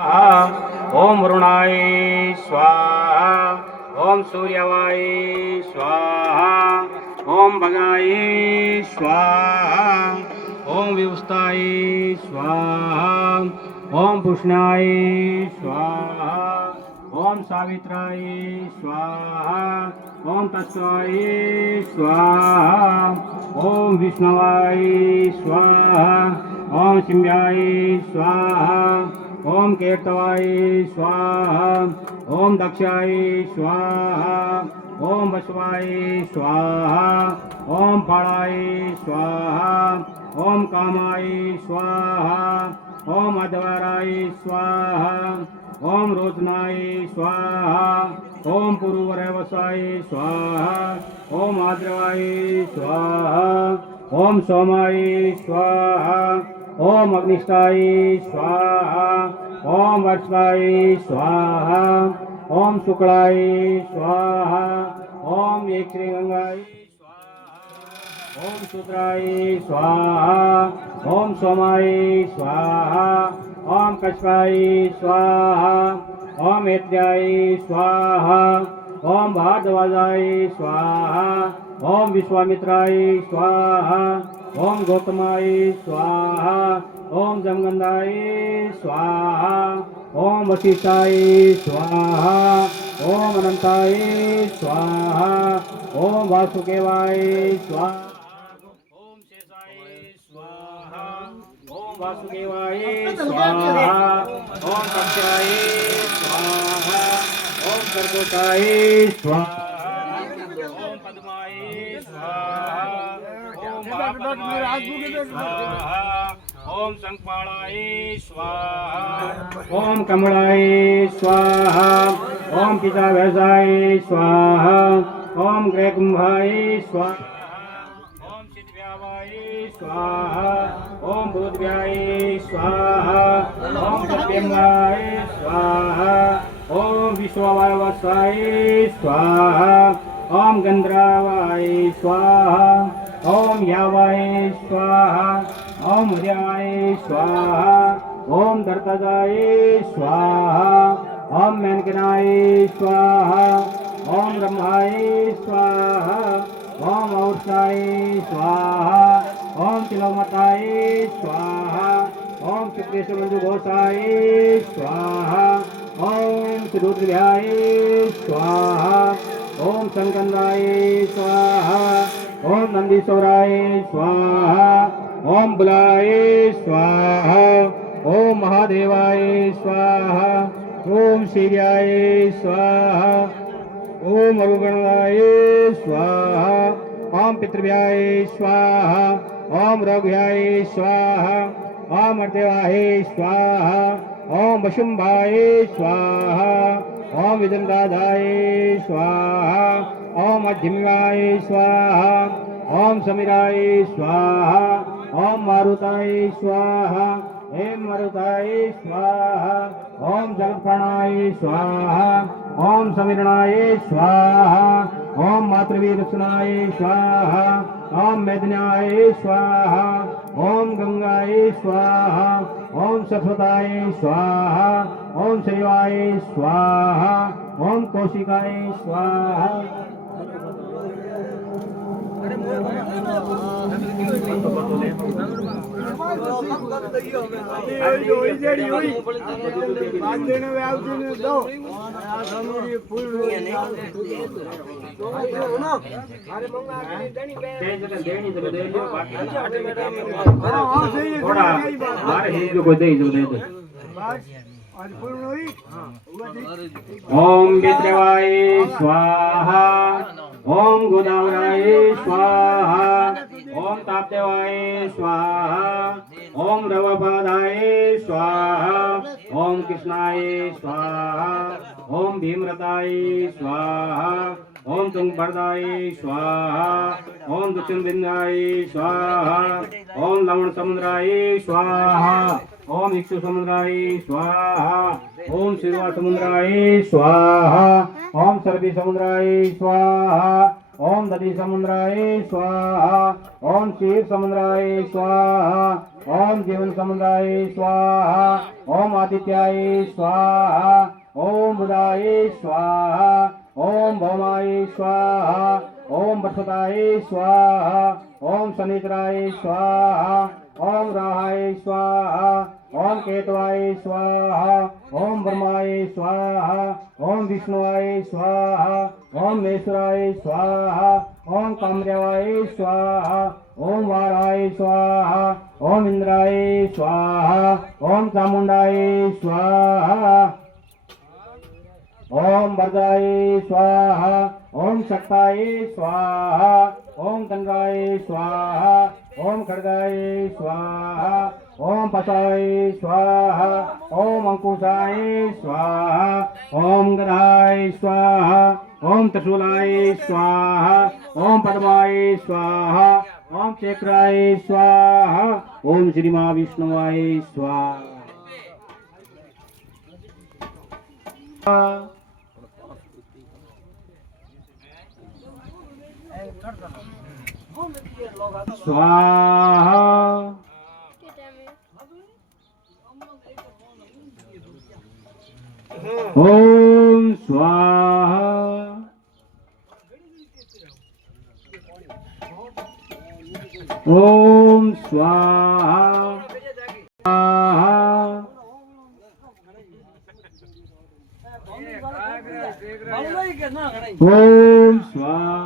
ओम वरुणाय स्वाहा। ओम सूर्याय स्वाहा। ओम भगाय स्वाहा। ओम विवस्ताय स्वाहा। ओम पुष्णाय स्वाहा। ओम सावित्राय स्वाहा। ओम तत्वाय स्वाहा। ओम विष्णवाय स्वाहा। ओम शिव्याय स्वाहा। ओम केतवाय स्वाहा। ओम दक्षाय स्वाहा। ओम वसवाय स्वाहा। ओम फाड़ाय स्वाहा। ओम कामाय स्वाहा। ओम अध्वराय स्वाहा। ओम रोचनाय स्वाहा। ओम पुरुवरवसाय स्वाहा। ओम आद्रवाय स्वाहा। ओम सोमाय स्वाहा। ओम अग्निष्ठाय स्वाहा। ओम वर्षाय स्वाहा। ओम शुक्लाय स्वाहा। ओम एकश्रीगंगाय स्वाहा। ओम शूद्राय स्वाहा। ओम सोमाय स्वाहा। ओम कश्यपाय स्वाहा। ओम ऐत्र्याय स्वाहा। ओम भारद्वाजाय स्वाहा। ओम विश्वामित्राय स्वाहा। ओम गौतमाय स्वाहा। ओम जमगंधाय स्वाहा। ओम वशिष्ठाय स्वाहा। ओम अनंताय स्वाहा। ओम वासुदेवाय स्वाहा। ओम शेषाय स्वाहा। ओम वासुदेवाय स्वाहा। ओम कक्षाय स्वाहा। ओम कर्कोटाय स्वाहा। ओम पद्माय स्वाहा। ओम महापद्माय स्वाहा। ओम शंखपाणाय स्वाहा। ओम कमलाय स्वाहा। ओम पिताभ्यसाय स्वाहा। ओम ग्रहकुंभाय स्वाहा। ओम चिद्व्यावाय स्वाहा। ओम भूतव्याय स्वाहा। ओम सत्यंगाय स्वाहा। ओम विश्ववायवसाय स्वाहा। ओम गंधर्वाय स्वाहा। ओम यावाय स्वाहा। ओम हृदयाय स्वाहा। ओम दर्तजाय स्वाहा। ओम मेनकनाय स्वाहा। ओम ब्रह्माय स्वाहा। ओम औषाय स्वाहा। ओम तिलोमताय स्वाहा। ओम शुक्रेशबंधुघोषाय स्वाहा। ओम सुरुद्रभ्याय स्वाहा। ओम संकंदाय स्वाहा। ओम नंदीश्वराय स्वाहा। ओम बुलाय स्वाहा। ओम महादेवाय स्वाहा। ओम शिव्याय स्वाहा। ओम अरुगणाय स्वाहा। ओम पितृभ्याय स्वाहा। ओम रघुभ्याय स्वाहा। ओम अर्देवाय स्वाहा। ओम वशुंभाय स्वाहा। ओम विदंदादाय स्वाहा। ओम मध्यमाय स्वाहा। ओम समीराय स्वाहा। ओम मारुताय स्वाहा। ओम मारुताय स्वाहा। ओम जगत्प्राणाय स्वाहा। ओम समीरणाय स्वाहा। ओम मातृवीरसनाय स्वाहा। ओम मेदिन्याय स्वाहा। ओम गंगाय स्वाहा। ओम सरस्वताय स्वाहा। ओम शैवाय स्वाहा। ओम कौशिकाय स्वाहा। ओम विद्रवाय स्वाहा। ओम गोदावराय स्वाहा। ओम तापदेवाय स्वाहा। ओम रवपादाय स्वाहा। ओम कृष्णाय स्वाहा। ओम भीमरताय स्वाहा। ओम तुंगभद्राय स्वाहा। ओम दक्षिणविंध्याय स्वाहा। ओम लवण समुद्राय स्वाहा। ओम इक्षु समुद्राय स्वाहा। ओम शिवा समुद्राय स्वाहा। ओम सर्वी समुद्राय स्वाहा। ओम दधि समुद्राय स्वाहा ओम क्षीर समुद्राय स्वाहा ओम जीवन समुद्राय स्वाहा ओम आदित्याय स्वाहा ओम बुधाय स्वाहा ओम भौमाय स्वाहा ओम बृहस्पताय स्वाहा ओम शनिचराय स्वाहा ओम राहाय स्वाहा ओम केतवाय स्वाहा ओम ब्रह्माय स्वाहा ओम विष्णुवाय स्वाहा ओम महेश्वराय स्वाहा ओम कामदेवाय स्वाहा ओम वाराय स्वाहा ओम इंद्राय स्वाहा ओम चामुंडाय स्वाहा ओम वरदाय स्वाहा ओम शक्ताय स्वाहा ओम गंगाय स्वाहा ओम खड्गाय स्वाहा ओम पसाय स्वाहा ओम अंकुशाय स्वाहा ओम गदाय स्वाहा ओम त्रिशूलाय स्वाहा ओम पद्माय स्वाहा ओम चक्राय स्वाहा ओम श्री महाविष्णुवाय स्वाहा। स्वाहा ओम स्वाहा ओम स्वाहा ओम स्वाहा।